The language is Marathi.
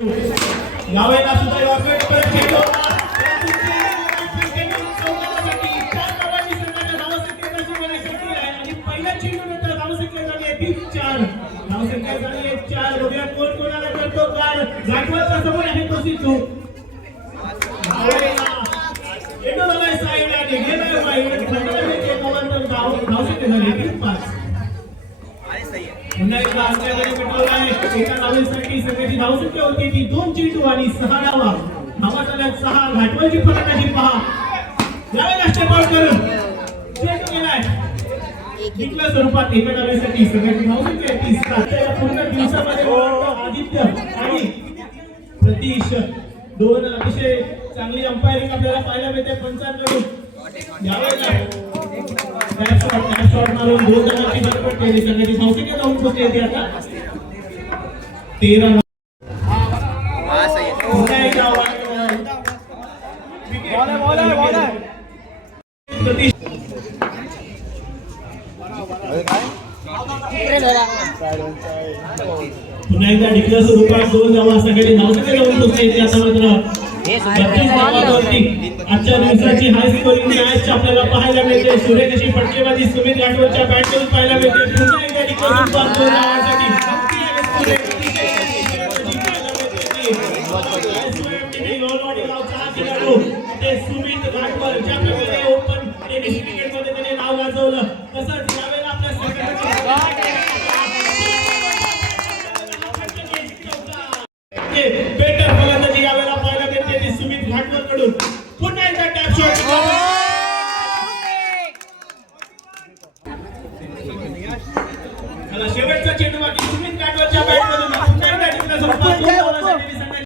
गावाला सुद्धा रॉकेट पर खेळतो आणि पहिला चेंडू नंतर धावसंख्या झाली आहे 3-4 धावसंख्या झाली आहे 4 बघूया कोण कोणाला करतो कार जागवाचा समोर आहे तो सिद्धू एडो झालाय साईडला गेलाय बाहेर खंडाने कमांडर धावसंख्या झाली 3-5 पुन्हा एकदा आजच्याकडे पेट्रोल आहे एका धावेसाठी सगळ्याची धावसंख्या होती ती 2 चेंडू आणि 6 धावा धावा झाल्यात 6 घाटवलची फलंदाजी पहा यावे लास्ट बॉल करून चेंडू गेलाय जिंकल्या स्वरूपात एका धावेसाठी सगळ्याची धावसंख्या 30 या पूर्ण दिवसामध्ये आदित्य आणि प्रतीश दोन अतिशय चांगली अंपायरिंग आपल्याला पाहायला मिळते पंचांकडून यावेळेला शॉट मारून 2 जणांची धडपड केली सगळ्याची धावसंख्या जाऊन पोहोचली होती आता 13 पुन्हा एकदा डिक्लेअर स्वरूपात 2 धावा सगळ्याची धावसंख्या जाऊन पोहोचली होती आता मात्र आजच्या दिवसाची हाय स्कोरिंग मॅच आपल्याला पाहायला मिळते सुरेख अशी फटकेबाजी सुमित घाटवरच्या बॅटवरून पाहायला मिळते पुन्हा एकदा डिक्लेअर स्वरूपात 2 धावांसाठी